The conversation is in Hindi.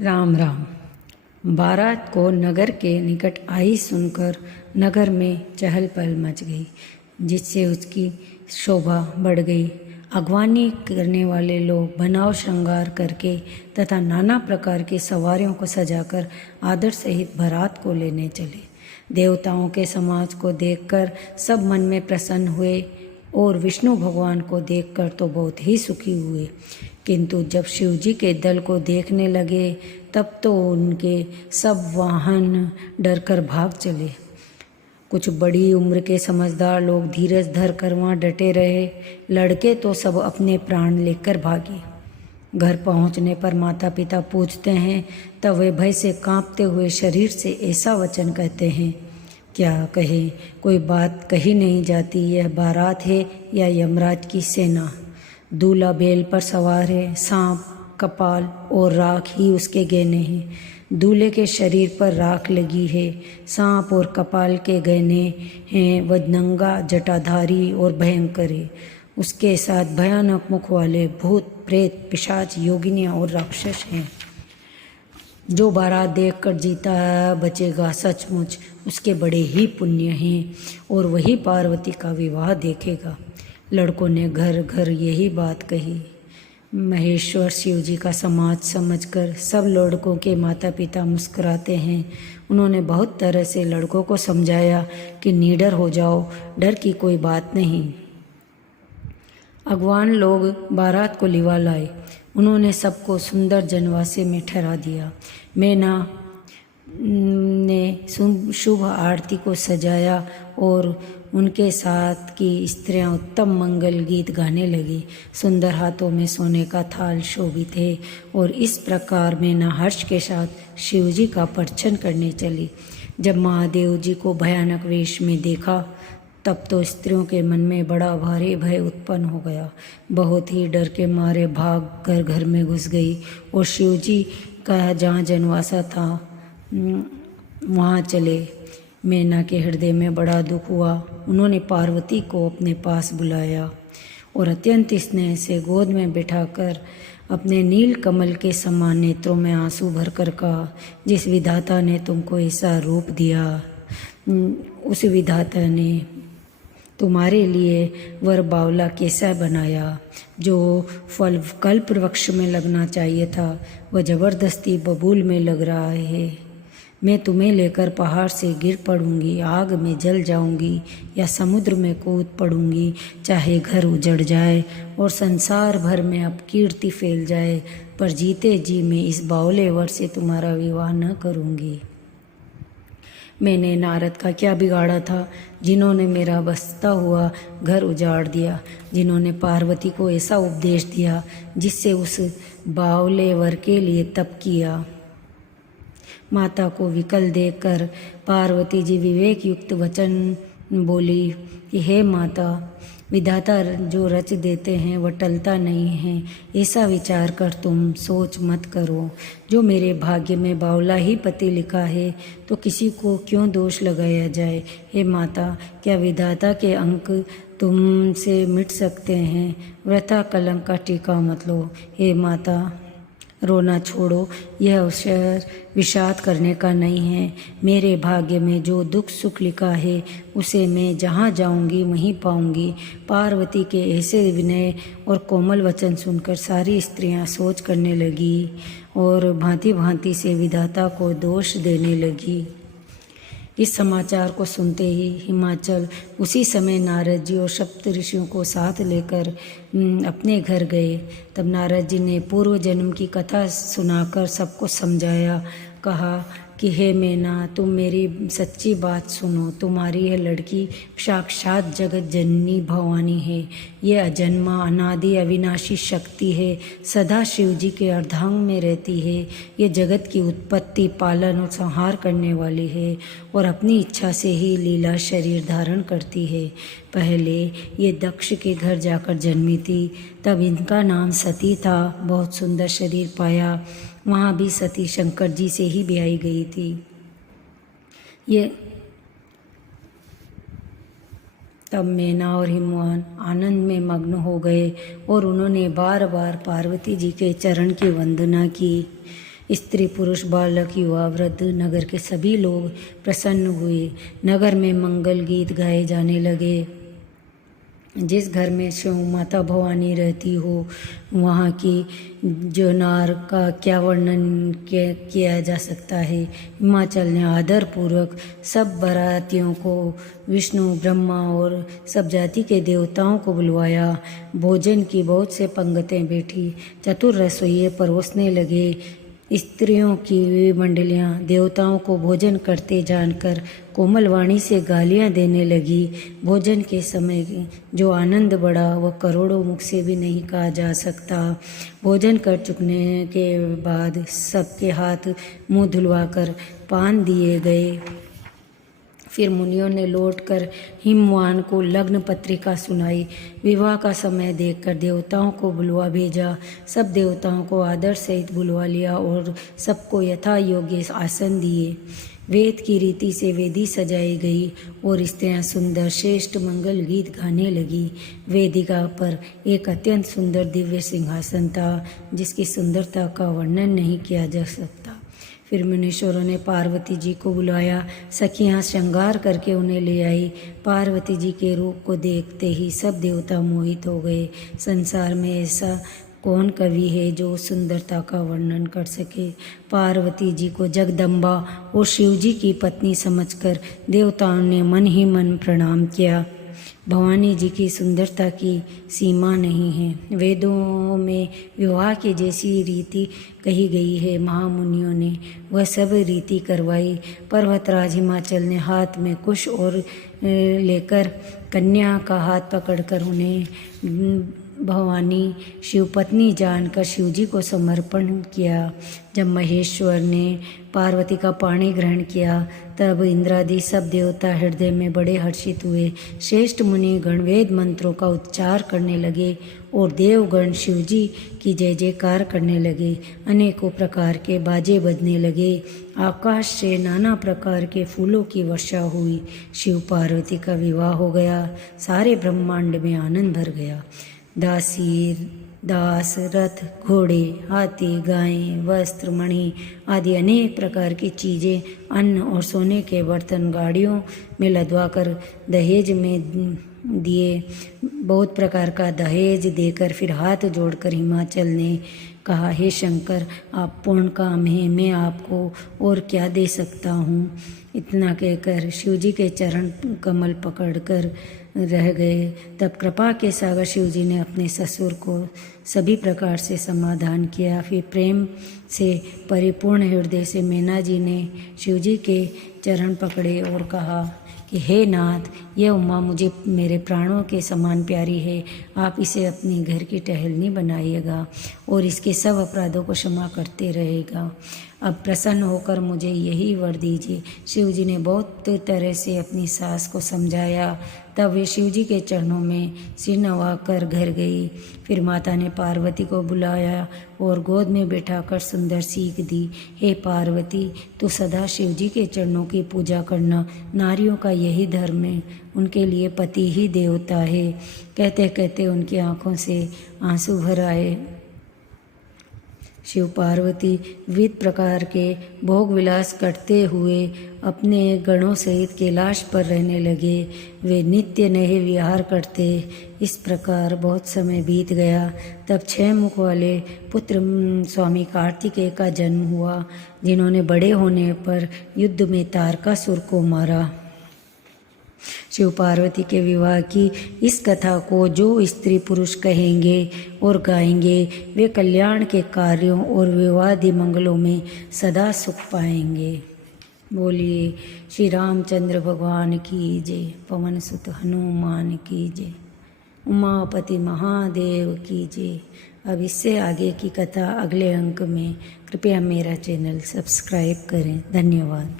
राम राम। बारात को नगर के निकट आई सुनकर नगर में चहल पहल मच गई, जिससे उसकी शोभा बढ़ गई। अगवानी करने वाले लोग बनाव श्रृंगार करके तथा नाना प्रकार की सवारियों को सजाकर आदर सहित बारात को लेने चले। देवताओं के समाज को देखकर सब मन में प्रसन्न हुए और विष्णु भगवान को देखकर तो बहुत ही सुखी हुए, किंतु जब शिवजी के दल को देखने लगे तब तो उनके सब वाहन डरकर भाग चले। कुछ बड़ी उम्र के समझदार लोग धीरज धर कर वहाँ डटे रहे। लड़के तो सब अपने प्राण लेकर भागे। घर पहुँचने पर माता पिता पूछते हैं, तब वे भय से कांपते हुए शरीर से ऐसा वचन कहते हैं, क्या कहे, कोई बात कही नहीं जाती। यह बारात है या यमराज की सेना। दूल्हा बैल पर सवार है, सांप, कपाल और राख ही उसके गहने हैं। दूल्हे के शरीर पर राख लगी है, सांप और कपाल के गहने हैं। वह नंगा, जटाधारी और भयंकर है। उसके साथ भयानक मुख वाले भूत, प्रेत, पिशाच, योगिनियाँ और राक्षस हैं। जो बारात देखकर जीता बचेगा, सचमुच उसके बड़े ही पुण्य हैं और वही पार्वती का विवाह देखेगा। लड़कों ने घर घर यही बात कही। महेश्वर शिवजी का समाज समझकर सब लड़कों के माता पिता मुस्कुराते हैं। उन्होंने बहुत तरह से लड़कों को समझाया कि निडर हो जाओ, डर की कोई बात नहीं। अगवान लोग बारात को लिवा लाए। उन्होंने सबको सुंदर जनवासे में ठहरा दिया। मैना ने शुभ आरती को सजाया और उनके साथ की स्त्रियां उत्तम मंगल गीत गाने लगी। सुंदर हाथों में सोने का थाल शोभित है और इस प्रकार मैना हर्ष के साथ शिवजी का पर्चन करने चली। जब महादेव जी को भयानक वेश में देखा तब तो स्त्रियों के मन में बड़ा भारी भय उत्पन्न हो गया। बहुत ही डर के मारे भाग कर घर में घुस गई और शिवजी का जहाँ जनवासा था वहाँ चले। मैना के हृदय में बड़ा दुख हुआ। उन्होंने पार्वती को अपने पास बुलाया और अत्यंत स्नेह से गोद में बिठाकर अपने नील कमल के समान नेत्रों में आंसू भरकर कहा, जिस विधाता ने तुमको ऐसा रूप दिया, उस विधाता ने तुम्हारे लिए वर बावला कैसा बनाया। जो फल कल्प वृक्ष में लगना चाहिए था वह जबरदस्ती बबूल में लग रहा है। मैं तुम्हें लेकर पहाड़ से गिर पड़ूंगी, आग में जल जाऊंगी या समुद्र में कूद पड़ूंगी, चाहे घर उजड़ जाए और संसार भर में अपकीर्ति फैल जाए, पर जीते जी मैं इस बावले वर से तुम्हारा विवाह न करूंगी। मैंने नारद का क्या बिगाड़ा था, जिन्होंने मेरा बसता हुआ घर उजाड़ दिया, जिन्होंने पार्वती को ऐसा उपदेश दिया जिससे उस बावले वर के लिए तप किया। माता को विकल देखकर पार्वती जी विवेक युक्त वचन बोली कि हे माता, विधाता जो रच देते हैं वह टलता नहीं है। ऐसा विचार कर तुम सोच मत करो। जो मेरे भाग्य में बावला ही पति लिखा है तो किसी को क्यों दोष लगाया जाए। हे माता, क्या विधाता के अंक तुमसे मिट सकते हैं। वृथा कलंक का टीका मत लो। हे माता, रोना छोड़ो, यह अवसर विषाद करने का नहीं है। मेरे भाग्य में जो दुख सुख लिखा है उसे मैं जहाँ जाऊँगी वहीं पाऊँगी। पार्वती के ऐसे विनय और कोमल वचन सुनकर सारी स्त्रियाँ सोच करने लगी और भांति भांति से विधाता को दोष देने लगी। इस समाचार को सुनते ही हिमाचल उसी समय नारद जी और सप्त ऋषियों को साथ लेकर अपने घर गए। तब नारद जी ने पूर्व जन्म की कथा सुनाकर सबको समझाया। कहा कि हे मैना, तुम मेरी सच्ची बात सुनो। तुम्हारी यह लड़की साक्षात जगत जननी भवानी है। ये अजन्मा, अनादि, अविनाशी शक्ति है। सदा शिव जी के अर्धांग में रहती है। ये जगत की उत्पत्ति, पालन और संहार करने वाली है और अपनी इच्छा से ही लीला शरीर धारण करती है। पहले ये दक्ष के घर जाकर जन्मी थी, तब इनका नाम सती था। बहुत सुंदर शरीर पाया। वहाँ भी सती शंकर जी से ही ब्याही गई थी। ये तब मैना और हिमवान आनंद में मग्न हो गए और उन्होंने बार बार पार्वती जी के चरण की वंदना की। स्त्री पुरुष बालक युवा वृद्ध नगर के सभी लोग प्रसन्न हुए। नगर में मंगल गीत गाए जाने लगे। जिस घर में शिव माता भवानी रहती हो वहाँ की जोनार का क्या वर्णन किया जा सकता है। हिमाचल ने आदरपूर्वक सब बारातियों को, विष्णु ब्रह्मा और सब जाति के देवताओं को बुलवाया। भोजन की बहुत से पंक्तियाँ बैठी। चतुर रसोइये परोसने लगे। स्त्रियों की मंडलियाँ देवताओं को भोजन करते जानकर कोमल वाणी से गालियाँ देने लगी। भोजन के समय जो आनंद बढ़ा वह करोड़ों मुख से भी नहीं कहा जा सकता। भोजन कर चुकने के बाद सबके हाथ मुंह धुलवाकर पान दिए गए। फिर मुनियों ने लौटकर हिमवान को लग्न पत्रिका सुनाई। विवाह का समय देखकर देवताओं को बुलवा भेजा। सब देवताओं को आदर सहित बुलवा लिया और सबको यथा योग्य आसन दिए। वेद की रीति से वेदी सजाई गई और स्त्रियां सुंदर श्रेष्ठ मंगल गीत गाने लगी। वेदिका पर एक अत्यंत सुंदर दिव्य सिंहासन था जिसकी सुंदरता का वर्णन नहीं किया जा सकता। फिर मुनीश्वरों ने पार्वती जी को बुलाया। सखियां श्रृंगार करके उन्हें ले आई। पार्वती जी के रूप को देखते ही सब देवता मोहित हो गए। संसार में ऐसा कौन कवि है जो सुंदरता का वर्णन कर सके। पार्वती जी को जगदम्बा और शिव जी की पत्नी समझकर देवताओं ने मन ही मन प्रणाम किया। भवानी जी की सुंदरता की सीमा नहीं है। वेदों में विवाह की जैसी रीति कही गई है, महामुनियों ने वह सब रीति करवाई। पर्वतराज हिमाचल ने हाथ में कुश और लेकर कन्या का हाथ पकड़कर उन्हें भवानी शिवपत्नी जानकर शिवजी को समर्पण किया। जब महेश्वर ने पार्वती का पाणी ग्रहण किया तब इंद्रादि सब देवता हृदय में बड़े हर्षित हुए। श्रेष्ठ मुनि गण वेद मंत्रों का उच्चार करने लगे और देवगण शिवजी की जय जयकार करने लगे। अनेकों प्रकार के बाजे बजने लगे। आकाश से नाना प्रकार के फूलों की वर्षा हुई। शिव पार्वती का विवाह हो गया। सारे ब्रह्मांड में आनंद भर गया। दासी, दास, रथ, घोड़े, हाथी, गायें, वस्त्र, मणि आदि अनेक प्रकार की चीज़ें, अन्न और सोने के बर्तन गाड़ियों में लदवाकर दहेज में दिए। बहुत प्रकार का दहेज देकर फिर हाथ जोड़कर हिमाचल ने कहा, हे शंकर, आप पूर्ण काम हैं, मैं आपको और क्या दे सकता हूँ। इतना कहकर शिवजी के चरण कमल पकड़कर रह गए। तब कृपा के सागर शिवजी ने अपने ससुर को सभी प्रकार से समाधान किया। फिर प्रेम से परिपूर्ण हृदय से मैना जी ने शिवजी के चरण पकड़े और कहा कि हे नाथ, यह उमा मुझे मेरे प्राणों के समान प्यारी है। आप इसे अपनी घर की टहलनी बनाइएगा और इसके सब अपराधों को क्षमा करते रहेगा। अब प्रसन्न होकर मुझे यही वर दीजिए। शिवजी ने बहुत तरह से अपनी सास को समझाया। तब वे शिवजी के चरणों में सिर नवाकर घर गई। फिर माता ने पार्वती को बुलाया और गोद में बैठाकर सुंदर सीख दी। हे पार्वती, तू सदा शिवजी के चरणों की पूजा करना। नारियों का यही धर्म है, उनके लिए पति ही देवता है। कहते कहते उनकी आंखों से आंसू भर आए। शिव पार्वती विविध प्रकार के भोग विलास करते हुए अपने गणों सहित कैलाश पर रहने लगे। वे नित्य नए विहार करते। इस प्रकार बहुत समय बीत गया। तब 6 मुख वाले पुत्र स्वामी कार्तिकेय का जन्म हुआ, जिन्होंने बड़े होने पर युद्ध में तारकासुर को मारा। शिव पार्वती के विवाह की इस कथा को जो स्त्री पुरुष कहेंगे और गाएंगे वे कल्याण के कार्यों और विवादी मंगलों में सदा सुख पाएंगे। बोलिए श्री रामचंद्र भगवान की जय, पवन सुत हनुमान की जय, उमापति महादेव की जय। अब इससे आगे की कथा अगले अंक में। कृपया मेरा चैनल सब्सक्राइब करें। धन्यवाद।